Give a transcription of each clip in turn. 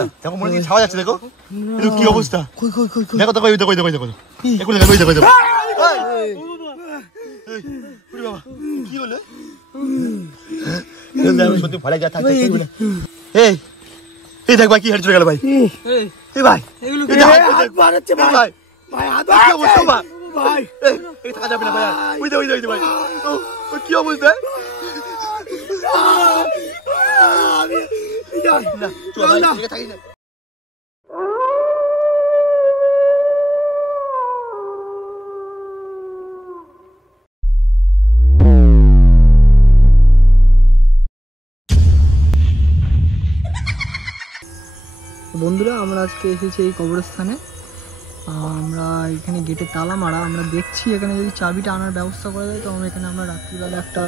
না দেখো মনে হচ্ছে ছাওয়া যাচ্ছে দেখো এটা কি অবস্থা দেখো দেখো দেখো দেখো দেখো দেখো দেখো দেখো দেখো বাবা কি হলো সত্যি ভালো যা থাকতে এই এই দেখ ভাই কি হেড চলে গেল ভাই এই ভাই এগুলো কি হাত মারছে ভাই ভাই হাত কি অবস্থা ভাই এই থাকা যাবে না ভাই ওই দে ভাই ও কি অবস্থা না চল না থাকি না বন্ধুরা আমরা আজকে এসেছি এই কবরস্থানে। আমরা এখানে গেটে তালা মারা, আমরা দেখছি এখানে যদি চাবিটা আনার ব্যবস্থা করা যায় তো আমরা রাত্রিবেলা একটা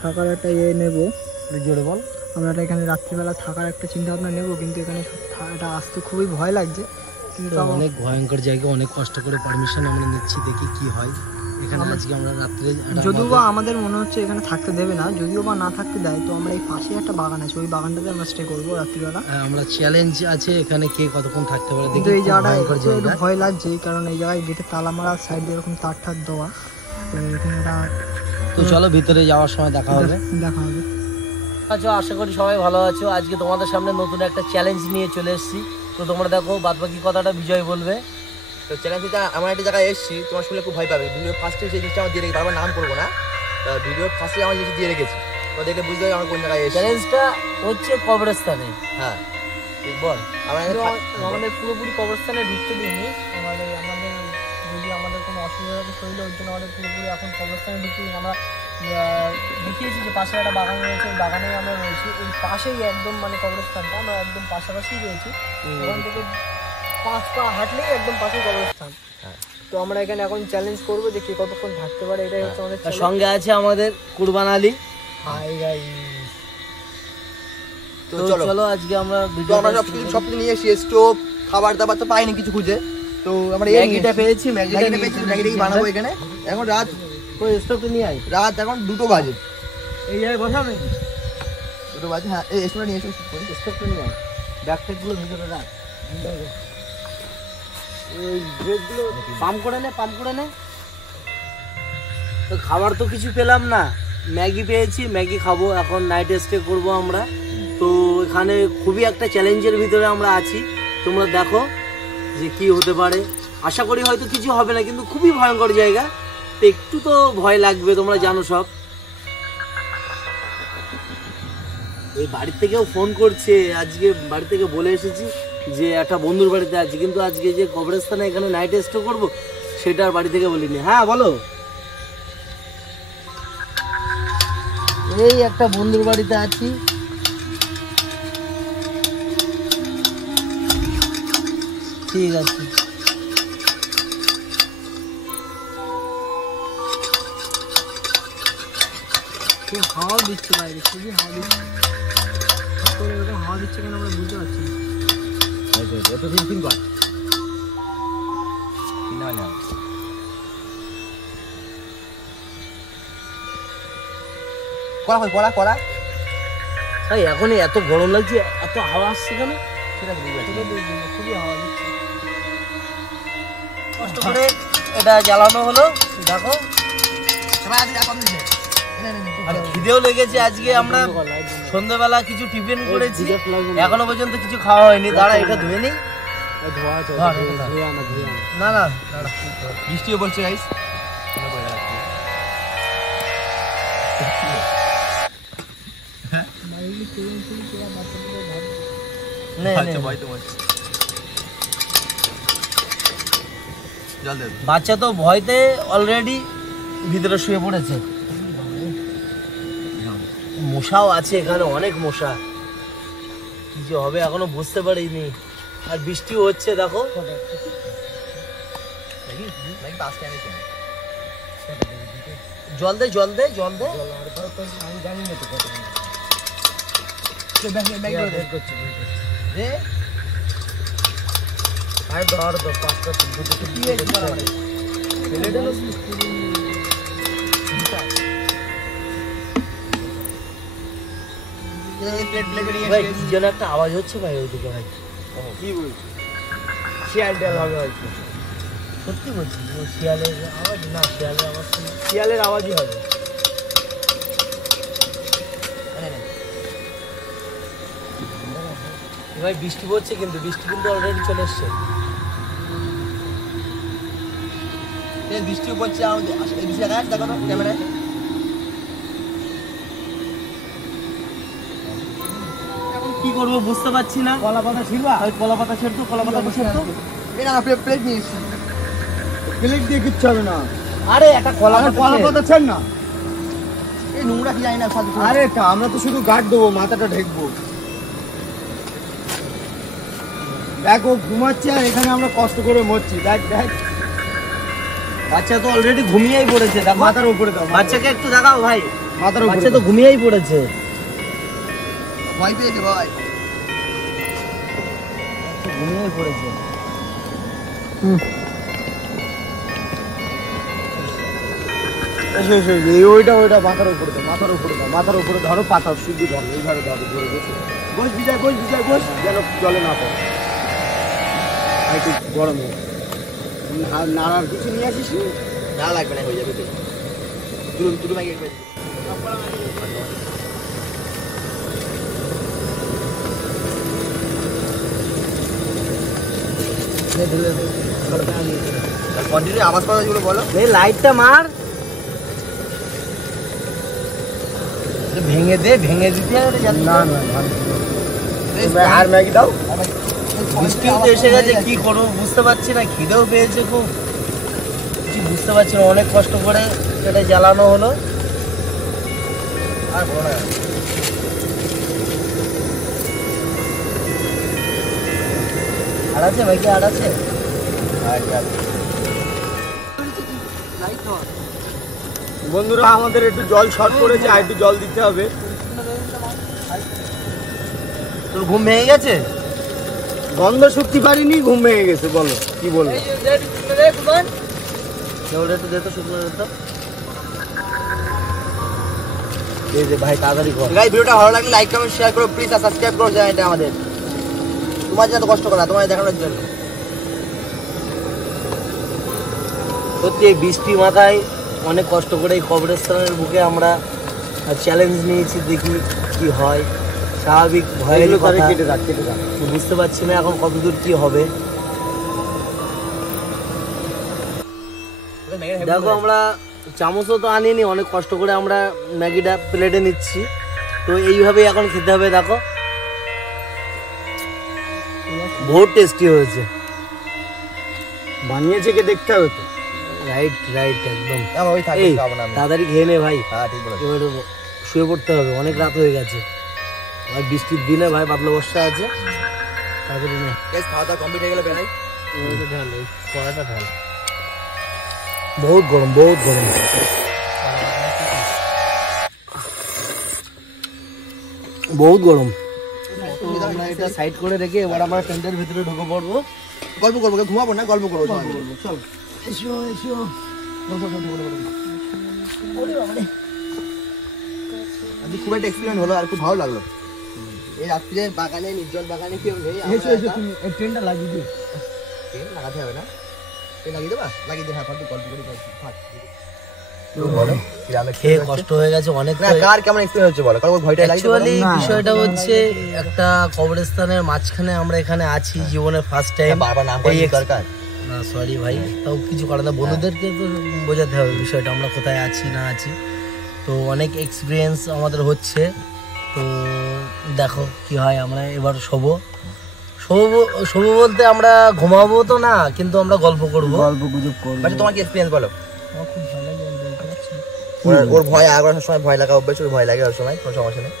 থাকার একটা নেবো। জোরে বল। আমরা এখানে রাত্রিবেলা থাকার একটা চিন্তা ভাবনা নেবো, কিন্তু এখানে এটা আসতে খুবই ভয় লাগছে। কিন্তু অনেক ভয়ঙ্কর জায়গা, অনেক কষ্ট করে পারমিশন আমরা নিচ্ছি, দেখি কি হয়। এখানে আজকে আমরা রাত্রে যদিও বা আমাদের মনে হচ্ছে এখানে থাকতে দেবে না, যদিও বা না থাকতে দেয় তো আমরা এই পাশে একটা বাগান আছে, ওই বাগানটাতে আমরা স্টে করবো রাত্রিবেলা। আমরা চ্যালেঞ্জ আছে এখানে কে কতক্ষণ থাকতে পারে। কিন্তু এই জায়গাটা একটু ভয় লাগছে, কারণ এই জায়গায় গেটে তালা মারা, সাইড দিয়ে এরকম তার ঠার দেওয়া। তো চলো ভিতরে যাওয়ার সময় দেখা হবে। আচ্ছা, আশা করি সবাই ভালো আছো। আজকে তোমাদের সামনে নতুন একটা চ্যালেঞ্জ নিয়ে চলে এসেছি। তো তোমরা দেখো, বাদ বাকি কথাটা বিজয় বলবে। তো চ্যালেঞ্জটা আমার একটা জায়গায় এসেছি, তোমার শুনলে খুব ভয় পাবে। ভিডিও ফার্স্টে যে জিনিসটা আমার দিয়ে রেখেছি, তারপর নাম করবো না, ভিডিও ফার্স্টে আমার জিনিস দিয়ে রেখেছি, তো দেখে বুঝতে হবে আমার কোন জায়গায় এসেছি। চ্যালেঞ্জটা হচ্ছে কবরস্থানে। হ্যাঁ বল। আমাদের পুরোপুরি কবরস্থানে ঢুকতে দিইনি, আমাদের যদি আমাদের কোনো অসুবিধা থাকে শরীরে, ওই জন্য আমাদের পুরোপুরি এখন কবরস্থানে ঢুকতে দিই। আমরা দেখিয়েছি যে পাশে একটা বাগান রয়েছে, ওই বাগানেই আমরা রয়েছি, ওই পাশেই একদম মানে কবরস্থানটা আমরা একদম পাশাপাশি রয়েছি। ওখান থেকে 5 পা হাঁটলেই একদম পাশে কবরস্থান। তো আমরা এখানে এখন চ্যালেঞ্জ করবো যে কে কতক্ষণ থাকতে পারে, এটাই হচ্ছে আমাদের। সঙ্গে আছে আমাদের কুরবান আলী। হাই গাইস, তো চলো আজকে আমরা সবকিছু নিয়ে এসেছি। স্টোভ, খাবার দাবার তো পাইনি কিছু খুঁজে, তো আমরা ম্যাগিটা পেয়েছি, ম্যাগিটাই বানাবো এখানে। এখন রাত, ওই স্টোভটা নিয়ে আয়। রাত এখন 2টো বাজে। এই জায়গায় বসা নাকি 2টো বাজে? হ্যাঁ, এই স্টোভটা নিয়ে এসে স্টোভটা নিয়ে আয়, ব্যাগগুলো ভিতরে রাখ। এই ব্রেকগুলো পাম্প করে নে। তো খাবার তো কিছু পেলাম না, ম্যাগি পেয়েছি, ম্যাগি খাবো। এখন নাইট স্টে করবো আমরা। তো এখানে খুবই একটা চ্যালেঞ্জের ভিতরে আমরা আছি। তোমরা দেখো যে কি হতে পারে। আশা করি হয়তো কিছু হবে না, কিন্তু খুবই ভয়ঙ্কর জায়গা, তো একটু তো ভয় লাগবে, তোমরা জানো সব। এই বাড়ির থেকেও ফোন করছে, আজকে বাড়ি থেকে বলে এসেছি যে একটা বন্ধুর বাড়িতে আছি, কিন্তু আজকে যে কবরস্থানে এখানে নাইট স্টে করবো সেটা আর বাড়ি থেকে বলিনি। হ্যাঁ বলো। এই একটা বন্ধুর বাড়িতে আছি। ঠিক আছে, খুব হাওয়া দিচ্ছে বাইরে, খুবই হাওয়া দিচ্ছে। এরকম হাওয়া দিচ্ছে কেন আমরা বুঝতে পারছি না। এখনই এত গরম লাগছে, এত হাওয়া আসছে কেন? খুবই হাওয়া দিচ্ছে। কষ্ট করে এটা জ্বালানো হলো, দেখো। আর খিদেও লেগেছে। আজকে আমরা সন্ধ্যাবেলা কিছু টিফিন করেছি, এখনো পর্যন্ত কিছু খাওয়া হয়নি। দাঁড়া, এটা ধুয়ে নিই। না না, বৃষ্টিও বলছে গাইস। বাচ্চা তো ভয়তে অলরেডি ভিতরে শুয়ে পড়েছে। মশাও আছে এখানে, অনেক মশা। কি যে হবে এখনো বুঝতে পারিনি। আর বৃষ্টিও হচ্ছে, দেখো। জল দে। আমি জানি না তো কত। ধর 5টা যেন একটা আওয়াজ হচ্ছে ভাই ওইদিকে। ভাই কি বলছিস? শিয়াল টিয়াল হবে হয়তো। সত্যি বলছি ও শিয়ালের আওয়াজ না, শিয়ালের আওয়াজ তো না। শিয়ালের আওয়াজই হবে। ভাই বৃষ্টি পড়ছে, কিন্তু বৃষ্টি কিন্তু অলরেডি চলে এসছে। বৃষ্টি পড়ছে, বৃষ্টি দেখা যাচ্ছে, দেখো তো ক্যামেরায়। কি করবো বুঝতে পারছি না। কলা পাতা ছিড়বা? কলা পাতা ছেড়তো, কলা পাতা ছেড়তো। এই না প্লেট নিয়ে এসছি। প্লেট দিয়ে কিচ্ছু হবে না। আরে একটা কলা পাতা ছেড় না। এই নোংরা কি জানি না। আরে আমরা তো শুধু গার্ড দেবো, মাথাটা ঢেকবো। দেখ ও ঘুমাচ্ছে আর এখানে আমরা কষ্ট করে মরছি। দেখ দেখ বাচ্চা তো অলরেডি ঘুমিয়েই পড়েছে। দেখ মাথার উপরে দাও, বাচ্চাকে একটু দেখাও ভাই। মাথার উপরে বাচ্চা তো ঘুমিয়েই পড়েছে। ভয় পেয়েছে ভাই। ঘুমিয়েই পড়েছে। ওইটা মাথার উপরে দাও, মাথার উপরে দাও, মাথার উপরে ধরো, পাতা শুধু ধরো, এইভাবে ধরো, ধরে বসে বস বিজয়, বস বিজয়, বস, যেন জলে না পড়ে। আর একটু গরম হোক। আর নাড়ার কিছু নিয়ে আসিস? না লাগবে না, হয়ে যাবে তো। দুটো ম্যাগি করে কন্টিনিউ আওয়াজ পাওয়া যেগুলো বলো। এই লাইটটা মার, ভেঙে দে, ভেঙে দিতে হবে। না না আর ম্যাগি দাও। বৃষ্টিও তো এসে গেছে, কি করবো বুঝতে পারছি না। খিদেও পেয়েছে খুব, কি বুঝতে পারছি না। অনেক কষ্ট করে এটা জ্বালানো হলো। আর বলো না। আর আছে ভাই, কি আর আছে? বন্ধুরা আমাদের একটু জল শর্ট করেছে, আর একটু জল দিতে হবে। তোর ঘুম ভেঙে গেছে? গন্ধ শুকতে পারিনি, ঘুম ভেঙে গেছে। বলো কি বলবো? একটু দে তো, শুকনো দে তো। এই যে ভাই তাড়াতাড়ি কর। গাইস ভিডিওটা ভালো লাগলে লাইক কমেন্ট শেয়ার করো প্লিজ, আর সাবস্ক্রাইব করো চ্যানেলটা আমাদের। তোমার জন্য কষ্ট করা, তোমার দেখানোর জন্য। সত্যি এই বৃষ্টি মাথায় অনেক কষ্ট করে এই কবরস্থানের বুকে আমরা চ্যালেঞ্জ নিয়েছি, দেখি কি হয়। স্বাভাবিক ভয়ের কথা, বুঝতে পারছি না এখন কতদূর কি হবে। দেখো আমরা চামচও তো আনিনি, অনেক কষ্ট করে আমরা ম্যাগিটা প্লেটে নিচ্ছি। তো এইভাবেই এখন খেতে হবে। দেখো বহুত টেস্টি হয়েছে। বানিয়েছে কে দেখতে হবে তো। রাইট রাইট, একদম। ওই থাকি এই খাবো না আমি। তাড়াতাড়ি খেয়ে নে ভাই। হ্যাঁ ঠিক বলেছো। এবার শুয়ে পড়তে হবে, অনেক রাত হয়ে গেছে। আর বৃষ্টির দিনে ভাই পাতলা বর্ষা আছে। তাড়াতাড়ি নে। গাইস খাওয়া দাওয়া কমপ্লিট হয়ে গেলে বেরাই। ঢাল, এই কড়াটা ঢাল। বহুত গরম, বহুত গরম। বহুত গরম। আমরা এটা সাইড করে রেখে এবার আমরা টেন্টের ভিতরে ঢুকে পড়বো। গল্প করবো, ঘুমাবো না, গল্প করবো। চল এসো এসো। আজকে খুব একটা এক্সপিরিয়েন্স হলো, আর খুব ভালো লাগলো। এই রাত্রে বাগানে, নির্জন বাগানে কেউ নেই। এসো এসো, তুমি এই ট্রেনটা লাগিয়ে দিও। ট্রেন লাগাতে হবে না, ট্রেন লাগিয়ে দেবা? লাগিয়ে দে। হ্যাঁ ফালতু গল্প করি থাক। খেয়ে কষ্ট হয়ে গেছে অনেক। না কার কেমন এক্সপিরিয়েন্স হচ্ছে বলো, কারণ ভয়টা লাগে। অ্যাকচুয়ালি বিষয়টা হচ্ছে একটা কবরস্থানের মাঝখানে আমরা এখানে আছি, জীবনের ফার্স্ট টাইম। বারবার নাম করার দরকার না, সরি ভাই, তাও কিছু করার না। বন্ধুদেরকে তো বোঝাতে হবে বিষয়টা, আমরা কোথায় আছি না আছি। তো অনেক এক্সপিরিয়েন্স আমাদের হচ্ছে। তো দেখো কি হয়। আমরা এবার শোবো বলতে আমরা ঘুমাবো তো না, কিন্তু আমরা গল্প করবো, গল্প গুজব করবো। আচ্ছা তোমার কি এক্সপিরিয়েন্স বলো? আমার খুব ভালো লাগে, আমি বলতে পারছি। ওর ভয় আগর সময় ভয় লাগা অভ্যাস, ওর ভয় লাগে ওর সময়, কোনো সমস্যা নেই।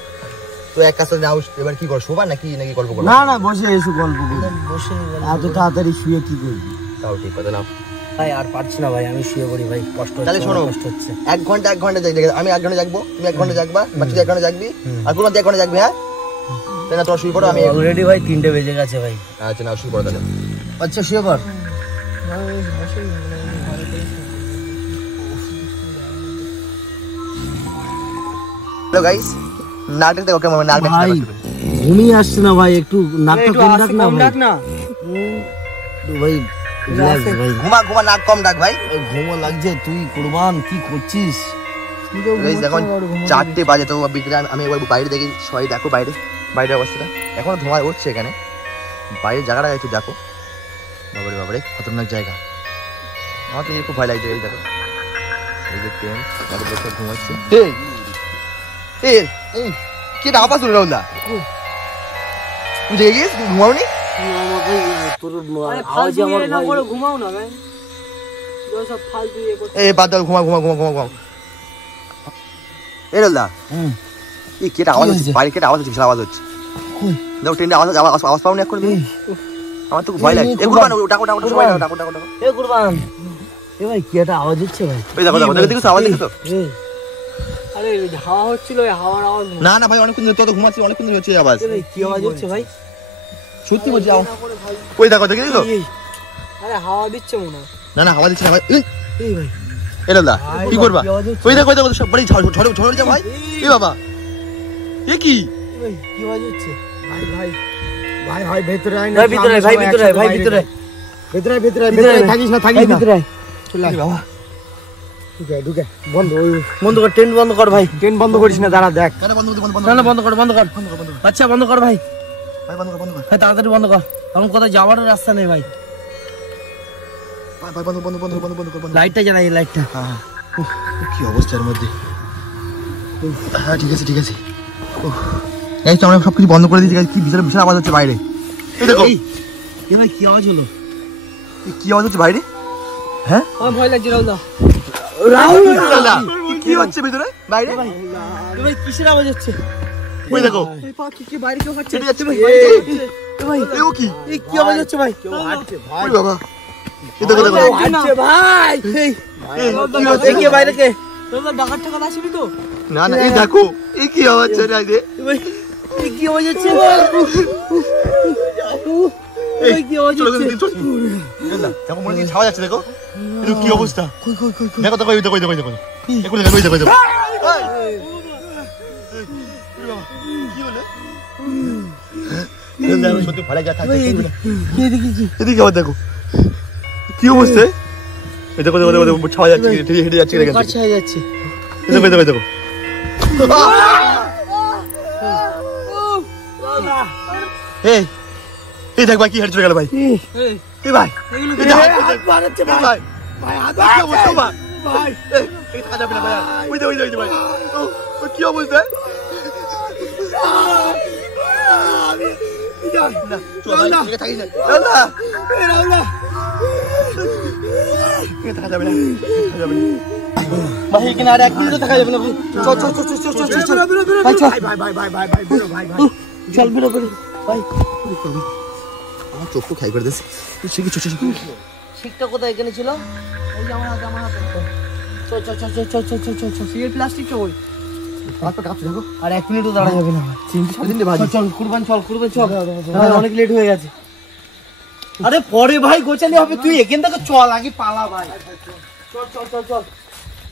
তো এক কাজ নাও, এবার কি করো, শোবা নাকি গল্প করবো? না না, বসে এসো গল্প করবো। বসে এত তাড়াতাড়ি শুয়ে কি করবি? তাও ঠিক কথা। না ভাই আর পারছি না ভাই, আমি শুয়ে পড়ি ভাই, কষ্ট হচ্ছে। তাহলে শোনো, কষ্ট হচ্ছে। 1 ঘন্টা আমি 1 ঘন্টা জাগবো, তুমি 1 ঘন্টা জাগবা, বাচ্চা 1 ঘন্টা জাগবি, আর কোনো 1 ঘন্টা জাগবি। হ্যাঁ তাই না? তোমরা শুয়ে পড়ো। আমি অলরেডি ভাই 3টে বেজে গেছে ভাই। আচ্ছা না, শুয়ে পড়ো তাহলে। আচ্ছা শুয়ে পড়। হ্যালো গাইস, নাটক দেখো কেমন নাটক। ঘুমিয়ে আসছে না ভাই, একটু নাকটা একটু কম আস্তে ডাক না কম ভাই। ডাক না। তো ভাই relax ভাই, ঘুমা নাক কম ডাক ভাই। এই ঘুমো লাগছে। তুই কুরবান কি করছিস? গাইস এখন 4টে বাজে, তো বিকেলে আমি একবার বাইরে দেখি, সবাই দেখো বাইরের অবস্থাটা। এখনো ধোঁয়া উঠছে এখানে, বাইরের জায়গাটা একটু দেখো। বাবারে খতরনাক জায়গা। আমার তো খুব ভয় লাগছে। এই দেখো, এই যে ট্রেন, আমাদের লোক ঘুমাচ্ছে। কি এটা আওয়াজ হলো রাহুলদা? তুই জেগে গিয়েছিস? তুমি ঘুমাওনি? তোর আরে আওয়াজে ফালতু আমার ইয়ে না ভয়। করে ঘুমাও না ভাই, সব ফালতু ইয়ে করছে। এই বাদ দাও, ঘুমা। এই রাহুলদা, এই কি এটা আওয়াজ হচ্ছে? বাইরে কি একটা আওয়াজ হচ্ছে? বিশাল আওয়াজ হচ্ছে। কই? দেখো ট্রেনের আওয়াজ পাওনি এখন? আমার তো খুব ভয় লাগছে। এই কুরবান, ডাকো সবাই ডাকো। এ কুরবান, এ ভাই কি একটা আওয়াজ হচ্ছে ভাই? ওই দেখো দেখো আওয়াজ দেখো তো। এই, আরে হাওয়া হচ্ছিল, ওই হাওয়ার আওয়াজ না। না ভাই, অনেকক্ষণ ধরে তো ঘুমাচ্ছি, অনেকক্ষণ ধরে হচ্ছে আওয়াজ। এ ভাই কি আওয়াজ হচ্ছে ভাই? সত্যি বলছি ওই দেখো দেখে দিল। এই, আরে হাওয়া দিচ্ছে মনে হয়। না হাওয়া দিচ্ছে না ভাই। এই ভাই এলা দা কি করবা? কি আওয়াজ হচ্ছে? ওই দেখো সব বাড়ি ঝড় যা ভাই। এ বাবা, এ কি? এ ভাই কি আওয়াজ হচ্ছে? ভাই ভেতরে আয় না। ভাই ভিতরে আয়, ভাই ভিতরে আয়, ভাই ভিতরে আয়। ভিতরে থাকিস না ভাই ভিতরে আয়। চলে আয় বাবা। ঢুকে বন্ধ কর, টেন্ট বন্ধ কর ভাই। ট্রেন বন্ধ করিস না, দাঁড়া দেখ। না বন্ধ না না বন্ধ কর। আচ্ছা বন্ধ কর ভাই। ভাই বন্ধ কর হ্যাঁ তাড়াতাড়ি বন্ধ কর, এখন কোথায় যাওয়ার রাস্তা নেই ভাই। ভাই বন্ধ। লাইটটা জ্বালাই, লাইটটা। হ্যাঁ কি অবস্থার মধ্যে। হ্যাঁ ঠিক আছে। এই তো আমরা সবকিছু বন্ধ করে দিয়েছি। কি বিশাল আওয়াজ হচ্ছে বাইরে। এই দেখো, এ ভাই কি আওয়াজ হলো? কি আওয়াজ হচ্ছে বাইরে? হ্যাঁ আমার ভয় লাগছে রাহুলদা। কি হচ্ছে ভিতরে বাইরে? এ ভাই কিসের আওয়াজ হচ্ছে? ওই দেখো, এই পাখি কি বাইরে কেউ খাচ্ছে? চেটে যাচ্ছে ভাই। এ ভাই ও কি? এই কি আওয়াজ হচ্ছে ভাই? ওই বাবা, এই দেখো হাঁটছে ভাই। এই কি হচ্ছে? কে বাইরে কে? রাহুলদা ডাকাত টাকাত আসেনি তো? না এই দেখো, এই কি আওয়াজ হচ্ছে বাইরে? এ ভাই এই কি আওয়াজ হচ্ছে? এই কি আওয়াজ চলো, হচ্ছে? দেখো মনে হচ্ছে ছাওয়া যাচ্ছে। দেখো এটা কি অবস্থা। দেখো ওই দেখো এখন দেখো। কি হলো? সত্যি ভালো যা থাকছে। এদিকে আবার দেখো কি অবস্থা। এই দেখো ছাওয়া যাচ্ছে, হেঁটে যাচ্ছে। কাছে হয়ে যাচ্ছে। দেখো এই দেখ ভাই কি হেঁটে চলে গেল ভাই। এই ভাই এই যে হাত মারছে ভাই। হাত কি অবস্থা ভাই? এই থাকা যাবে না ভাই। ওই যে ভাই, ও কি অবস্থা? না চল ভাই, এখানে থাকিস না। এখানে থাকা যাবে না। ভাই এখানে আর 1 মিনিটও থাকা যাবে না ভাই। চল ভাই চল। চল বেরো ভাই। আমার চোখ খাই করে দিস। শিকটা কোথায়? এখানে ছিল। এই যে আমার হাতে চল। সিগারেট প্লাস্টিক তো ওই। আর 1 মিনিটও দাঁড়া যাবে না। চল কুরবান চল। অনেক লেট হয়ে গেছে। আরে পরে ভাই গোছালি হবে, তুই এখান থেকে চল, আগে পালা ভাই। চল